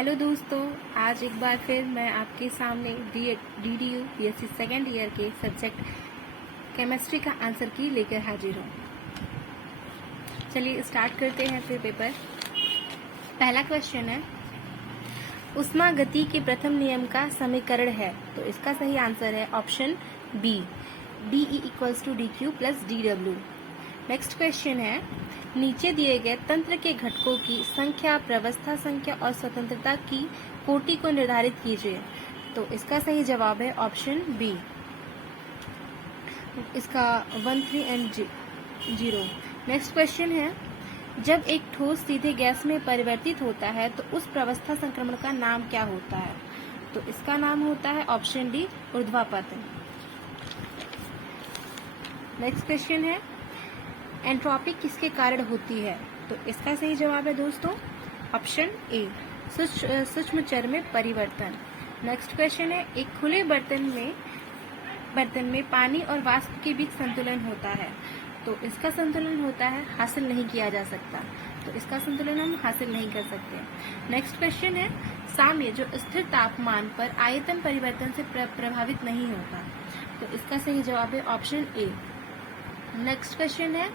Hello दोस्तों, आज एक बार फिर मैं आपके सामने DDU BSc सेकेंड ईयर के सब्जेक्ट केमिस्ट्री का आंसर की लेकर हाजिर हूँ। चलिए स्टार्ट करते हैं फिर पेपर। पहला क्वेश्चन है, उष्मा गति के प्रथम नियम का समीकरण है, तो इसका सही आंसर है option B, DE = DQ + DW। Next question है, नीचे दिए गए तंत्र के घटकों की संख्या, प्रावस्था संख्या और स्वतंत्रता की कोटि को निर्धारित कीजिए। तो इसका सही जवाब है ऑप्शन बी, इसका 1, 3 एंड 0। नेक्स्ट क्वेश्चन है, जब एक ठोस सीधे गैस में परिवर्तित होता है तो उस प्रावस्था संक्रमण का नाम क्या होता है? तो इसका नाम होता है ऑप्शन डी, ऊर्ध्वापतन। नेक्स्ट क्वेश्चन है, एंट्रोपी किसके कारण होती है? तो इसका सही जवाब है दोस्तों ऑप्शन ए, सूक्ष्म चर में परिवर्तन। नेक्स्ट क्वेश्चन है, एक खुले बर्तन में पानी और वाष्प के बीच संतुलन होता है, तो इसका संतुलन होता है हासिल नहीं किया जा सकता, तो इसका संतुलन हम हासिल नहीं कर सकते। नेक्स्ट क्वेश्चन है, साम्य जो स्थिर तापमान पर आयतन परिवर्तन से प्रभावित नहीं होता, तो इसका सही जवाब है ऑप्शन ए। नेक्स्ट क्वेश्चन है,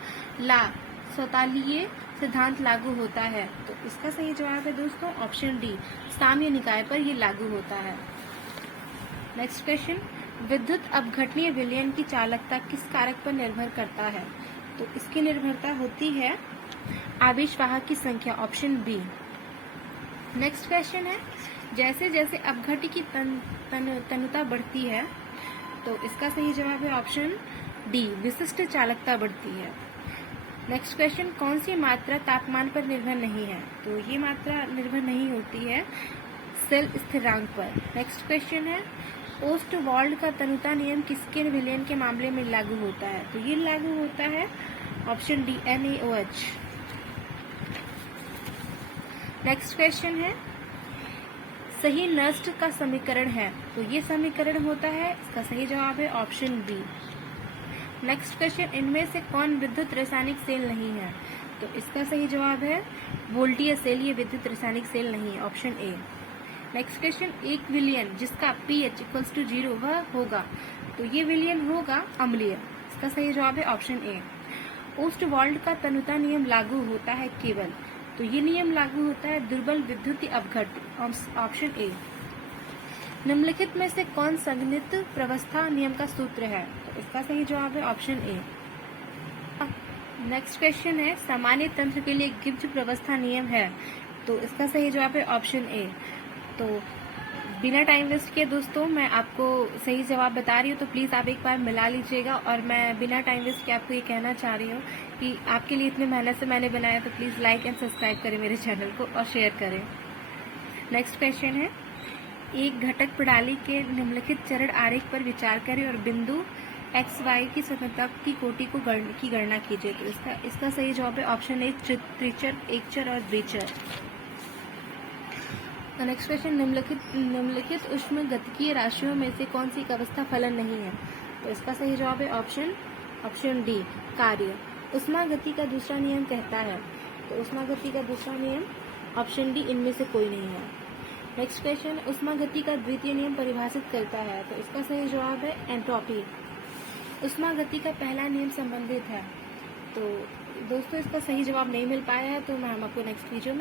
स्वतःलीय सिद्धांत लागू होता है, तो इसका सही जवाब है दोस्तों ऑप्शन डी, साम्य निकाय पर ये लागू होता है। नेक्स्ट क्वेश्चन, विद्युत अपघटनीय विलयन की चालकता किस कारक पर निर्भर करता है? तो इसकी निर्भरता होती है आवेश वाहक की संख्या, ऑप्शन बी। नेक्स्ट क्वेश्चन है, जैसे जैसे अपघट्य की तनुता बढ़ती है, तो इसका सही जवाब है ऑप्शन डी, विशिष्ट चालकता बढ़ती है। नेक्स्ट क्वेश्चन, कौन सी मात्रा तापमान पर निर्भर नहीं है? तो ये मात्रा निर्भर नहीं होती है सेल स्थिरांक पर। नेक्स्ट क्वेश्चन है, ओस्टवाल्ड का तनुता नियम किसके विलयन के मामले में लागू होता है? तो ये लागू होता है option D, NaOH। Next question है, सही नष्ट का समीकरण है, तो ये समीकरण होता है, इसका सही जवाब है ऑप्शन बी। नेक्स्ट क्वेश्चन, इनमें से कौन विद्युत रासायनिक सेल नहीं है? तो इसका सही जवाब है वोल्टीय सेल, ये विद्युत रासायनिक सेल नहीं है, ऑप्शन ए। नेक्स्ट क्वेश्चन, एक विलयन जिसका pH = 0 वह होगा, तो ये विलयन होगा अम्लीय, इसका सही जवाब है ऑप्शन ए। ओस्टवाल्ड का तनुता नियम लागू होता है केवल, तो ये नियम लागू होता है दुर्बल विद्युतीय अपघट्य, ऑप्शन ए। निम्नलिखित में से कौन संगणित प्रावस्था नियम का सूत्र है? तो इसका सही जवाब है ऑप्शन ए। नेक्स्ट क्वेश्चन है, सामान्य तंत्र के लिए गिब्स प्रावस्था नियम है, तो इसका सही जवाब है ऑप्शन ए। तो बिना टाइम वेस्ट किए दोस्तों मैं आपको सही जवाब बता रही हूँ, तो प्लीज़ आप एक बार मिला लीजिएगा। और मैं बिना टाइम वेस्ट के आपको ये कहना चाह रही हूँ कि आपके लिए इतने मेहनत से मैंने बनाया, तो प्लीज़ लाइक एंड सब्सक्राइब करें मेरे चैनल को और शेयर करें। नेक्स्ट क्वेश्चन है, एक घटक प्रणाली के निम्नलिखित चरण आरेख पर विचार करें और बिंदु XY की स्वतंत्रता की कोटि की गणना कीजिए। तो इसका सही जवाब है ऑप्शन ए, त्रिचर, एकचर और द्विचर। नेक्स्ट क्वेश्चन, निम्नलिखित उष्मागतिकीय राशियों में से कौन सी एक अवस्था फलन नहीं है? तो इसका सही जवाब है ऑप्शन डी, कार्य। उष्मागति का दूसरा नियम कहता है, तो उष्मागति का दूसरा नियम ऑप्शन डी, इनमें से कोई नहीं है। नेक्स्ट क्वेश्चन, उष्मागति का द्वितीय नियम परिभाषित करता है, तो इसका सही जवाब है एंट्रोपी। उष्मागति का पहला नियम संबंधित है, तो दोस्तों इसका सही जवाब नहीं मिल पाया है, तो हम आपको नेक्स्ट वीडियो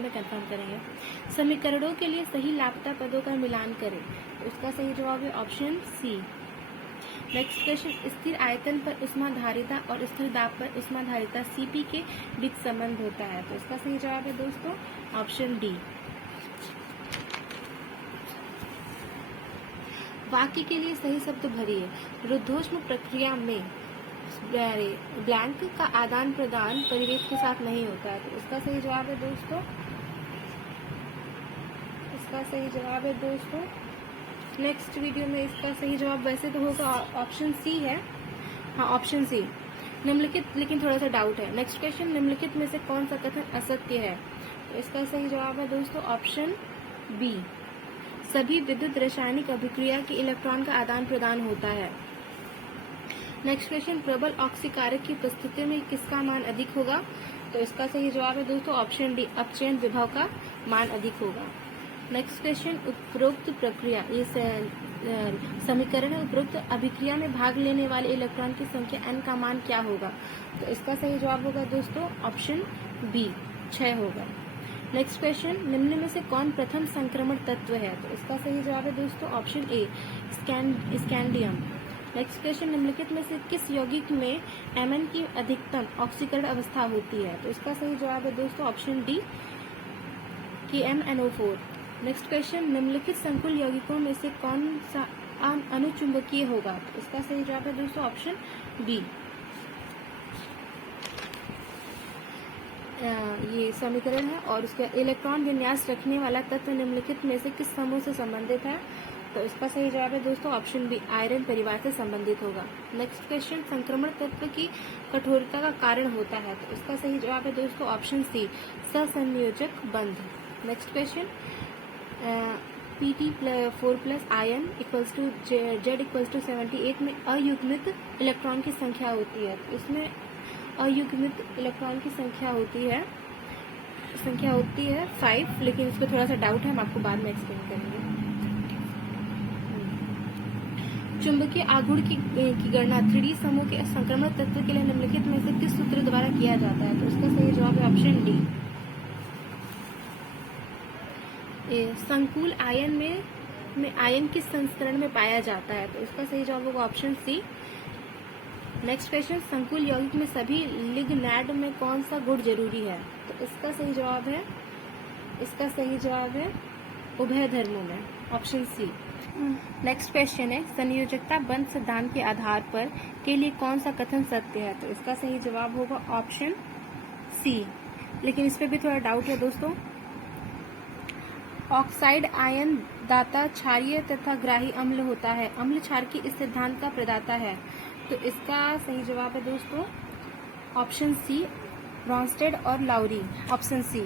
में कंफर्म करेंगे। समीकरणों के लिए सही लापता पदों का मिलान करें, तो इसका सही जवाब है ऑप्शन सी। नेक्स्ट क्वेश्चन, स्थिर आयतन पर उष्माधारिता और स्थिर दाब पर उष्माधारिता CP के बीच संबंध होता है, तो इसका सही जवाब है दोस्तों ऑप्शन डी। वाक्य के लिए सही शब्द भरिए। रुद्धोष्म प्रक्रिया में ब्लैंक का आदान प्रदान परिवेश के साथ नहीं होता है, तो इसका सही जवाब है दोस्तों, नेक्स्ट वीडियो में इसका सही जवाब वैसे तो होगा ऑप्शन सी है, हाँ ऑप्शन सी। निम्नलिखित, लेकिन थोड़ा सा डाउट है। नेक्स्ट क्वेश्चन, निम्नलिखित में से कौन सा कथन असत्य है? तो इसका सही जवाब है दोस्तों ऑप्शन बी, सभी विद्युत रासायनिक अभिक्रिया के इलेक्ट्रॉन का आदान प्रदान होता है। नेक्स्ट क्वेश्चन, प्रबल ऑक्सीकारक की उपस्थिति में किसका मान अधिक होगा? तो इसका सही जवाब है दोस्तों ऑप्शन डी, अपचयन विभव का मान अधिक होगा। नेक्स्ट क्वेश्चन, उपरोक्त प्रक्रिया, ये समीकरण है, उपरोक्त अभिक्रिया में भाग लेने वाले इलेक्ट्रॉन की संख्या n का मान क्या होगा? तो इसका सही जवाब होगा दोस्तों ऑप्शन बी 6 होगा। नेक्स्ट क्वेश्चन, निम्न में से कौन प्रथम संक्रमण तत्व है? तो इसका सही जवाब है दोस्तों option A scandium. Next question, निम्नलिखित में से किस यौगिक में Mn की अधिकतम ऑक्सीकरण अवस्था होती है? तो इसका सही जवाब है दोस्तों option D KMnO4। Next question, निम्नलिखित संकुल यौगिकों में से कौन सा अनुचुंबकीय होगा? तो इसका सही जवाब है दोस्तों ऑप्शन बी। ये समीकरण है और उसका इलेक्ट्रॉन विन्यास रखने वाला तत्व निम्नलिखित में से किस समूह से संबंधित है? तो इसका सही जवाब है दोस्तों ऑप्शन बी आयरन परिवार से संबंधित होगा। नेक्स्ट क्वेश्चन, संक्रमण तत्व की कठोरता का कारण होता है? तो इसका सही जवाब है दोस्तों ऑप्शन सी सहसंयोजक बंध। नेक्स्ट क्वेश्चन, Pt4+ आयन equals to Z equals to 78 में अयुग्मित इलेक्ट्रॉन की संख्या होती है। तो इसमें अयुग्मित इलेक्ट्रॉन की संख्या होती है 5, लेकिन इस पर थोड़ा सा डाउट है, हम आपको बाद में एक्सप्लेन करेंगे। चुंबकीय आघूर्ण की गणना 3D समूह के संक्रमण तत्व के लिए निम्नलिखित में से किस सूत्र द्वारा किया जाता है? तो इसका सही जवाब है ऑप्शन डी। संकुल आयन में आयन किस संस्करण में पाया जाता है? तो इसका सही जवाब होगा ऑप्शन सी। नेक्स्ट क्वेश्चन, संकुल यौगिक में सभी लिग्नैंड में कौन सा गुण जरूरी है? तो इसका सही जवाब है उभय धर्मों में, ऑप्शन सी। नेक्स्ट क्वेश्चन है, संयोजकता बंध सिद्धांत के आधार पर के लिए कौन सा कथन सत्य है? तो इसका सही जवाब होगा ऑप्शन सी, लेकिन इस पे भी थोड़ा डाउट है दोस्तों। ऑक्साइड आयन दाता क्षारीय तथा ग्राही अम्ल होता है। अम्ल क्षार की इस सिद्धांत का प्रदाता है। तो इसका सही जवाब है दोस्तों ऑप्शन सी ब्रॉन्स्टेड और लाउरी, ऑप्शन सी।